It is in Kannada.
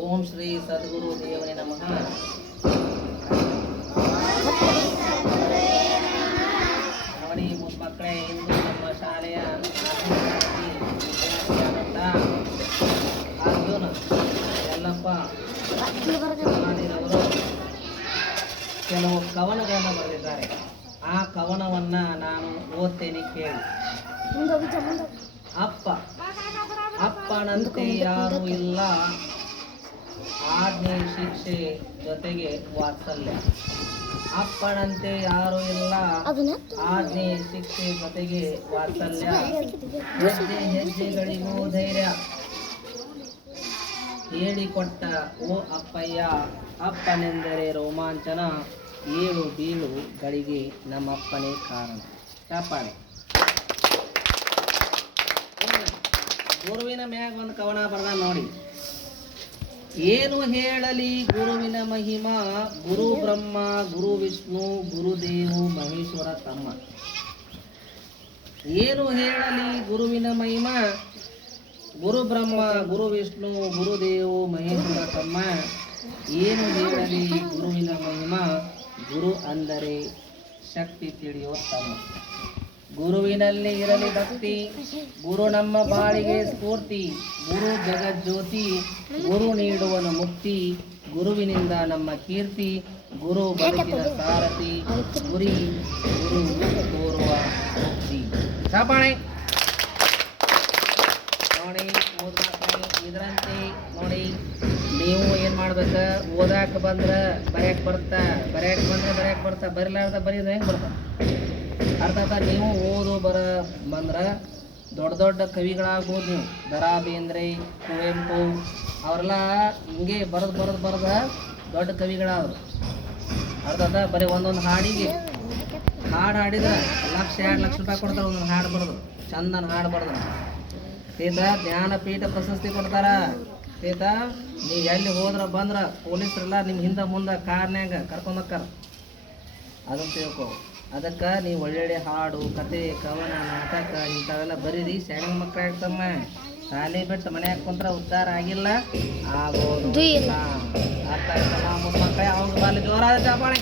ಓಂ ಶ್ರೀ ಸದ್ಗುರು ದೇವನೇ ನಮಃ. ನೋಡಿ ಮಕ್ಕಳೇ, ಇಂದು ನಮ್ಮ ಶಾಲೆಯ ವಿದ್ಯಾರ್ಥಿಯಾದಂಥ ಅರ್ಜುನ್ ಯಲ್ಲಪ್ಪ ಅವರು ಕೆಲವು ಕವನಗಳನ್ನು ಬರೆದಿದ್ದಾರೆ. ಆ ಕವನವನ್ನು ನಾನು ಓದ್ತೇನೆ, ಕೇಳಿ. ಅಪ್ಪನಂತೆ ಯಾರೂ ಇಲ್ಲ, ಆಜ್ಞೆ ಶಿಕ್ಷೆ ಜೊತೆಗೆ ವಾತ್ಸಲ್ಯ. ಅಪ್ಪನಂತೆ ಯಾರೂ ಇಲ್ಲ, ಆಜ್ಞೆ ಶಿಕ್ಷೆ ಜೊತೆಗೆ ವಾತ್ಸಲ್ಯ. ಹೆಜ್ಜೆ ಹೆಜ್ಜೆಗಳಿಗೂ ಧೈರ್ಯ ಹೇಳಿಕೊಟ್ಟ ಓ ಅಪ್ಪಯ್ಯ. ಅಪ್ಪನೆಂದರೆ ರೋಮಾಂಚನ, ಏಳು ಬೀಳುಗಳಿಗೆ ನಮ್ಮಪ್ಪನೇ ಕಾರಣ. ಚಪ್ಪಾಳೆ. ಗುರುವಿನ ಮ್ಯಾಗ ಒಂದು ಕವನ ಬರೆದ ನೋಡಿ. ಏನು ಹೇಳಲಿ ಗುರುವಿನ ಮಹಿಮಾ, ಗುರು ಬ್ರಹ್ಮ ಗುರು ವಿಷ್ಣು ಗುರುದೇವು ಮಹೇಶ್ವರ ತಮ್ಮ. ಏನು ಹೇಳಲಿ ಗುರುವಿನ ಮಹಿಮಾ, ಗುರು ಬ್ರಹ್ಮ ಗುರು ವಿಷ್ಣು ಗುರುದೇವು ಮಹೇಶ್ವರ ತಮ್ಮ. ಏನು ಹೇಳಲಿ ಗುರುವಿನ ಮಹಿಮಾ, ಗುರು ಅಂದರೆ ಶಕ್ತಿ ತಿಳಿಯೋ ತಮ್ಮ. ಗುರುವಿನಲ್ಲಿ ಇರಲಿ ಭಕ್ತಿ, ಗುರು ನಮ್ಮ ಬಾಳಿಗೆ ಸ್ಫೂರ್ತಿ. ಗುರು ಜಗಜ್ಯೋತಿ, ಗುರು ನೀಡುವನು ಮುಕ್ತಿ. ಗುರುವಿನಿಂದ ನಮ್ಮ ಕೀರ್ತಿ, ಗುರು ಬದುಕಿನ ಸಾರಥಿ. ಗುರಿ ಗುರು ತೋರುವ ಮುಕ್ತಿ. ಚಾಪಾಣೆ ನೋಡಿ. ಇದರಂತೆ ನೋಡಿ, ನೀವು ಏನು ಮಾಡ್ಬೇಕು, ಓದಾಕ ಬಂದ್ರೆ ಬರ್ಯಾಕೆ ಬರ್ತಾ, ಬರ್ಯಾಕೆ ಬಂದ್ರೆ ಬರ್ಯಾಕೆ ಬರ್ತಾ, ಬರಿಲಾರ್ದ ಬರೀದು ಹೆಂಗೆ ಬರ್ತಾ ಅರ್ಥ. ನೀವು ಓದು ಬಂದ್ರೆ ದೊಡ್ಡ ದೊಡ್ಡ ಕವಿಗಳಾಗ್ಬೋದು. ನೀವು ದ.ರಾ. ಬೇಂದ್ರೆ, ಕುವೆಂಪು ಅವರೆಲ್ಲ ಹಿಂಗೆ ಬರೆದು ದೊಡ್ಡ ಕವಿಗಳಾದ್ರು. ಅರ್ಥ. ಬರೀ ಒಂದೊಂದು ಹಾಡಿಗೆ ಹಾಡು ಹಾಡಿದ್ರೆ 1-2 ಲಕ್ಷ ರೂಪಾಯಿ ಕೊಡ್ತಾರೆ. ಒಂದೊಂದು ಹಾಡು ಬರೆದ್ರು, ಚಂದನ ಹಾಡು ಬರೆದ್ರು. ಜ್ಞಾನಪೀಠ ಪ್ರಶಸ್ತಿ ಕೊಡ್ತಾರ. ನೀವು ಎಲ್ಲಿ ಹೋದ್ರೆ ಬಂದ್ರೆ ಪೊಲೀಸರೆಲ್ಲ ನಿಮ್ಮ ಹಿಂದೆ ಮುಂದೆ ಕಾರ್ನ್ಯಾಗ ಕರ್ಕೊಂಡಕ್ಕಾರ. ಅದನ್ನು ತಿಳ್ಕೊ. ಅದಕ್ಕೆ ನೀವು ಒಳ್ಳೊಳ್ಳೆ ಹಾಡು, ಕತೆ, ಕವನ, ನಾಟಕ ಇಂಥವೆಲ್ಲ ಬರೀರಿ. ಸಣ್ಣ ಮಕ್ಕಳಾಗ್ತಮ್ಮ. ಶಾಲೆ ಬಿಟ್ಟು ಮನ್ಯಾಗ ಕುಂತ್ರ ಉದ್ಧಾರ ಆಗಿಲ್ಲ, ಆಗೋದು ಅರ್ಥ ಆಯ್ತಲ್ಲ ಮಕ್ಕಳೇ. ಅವಾಗ ಬಾಲಿ ಜೋರಾದ ಚಾಪಾಳೆ.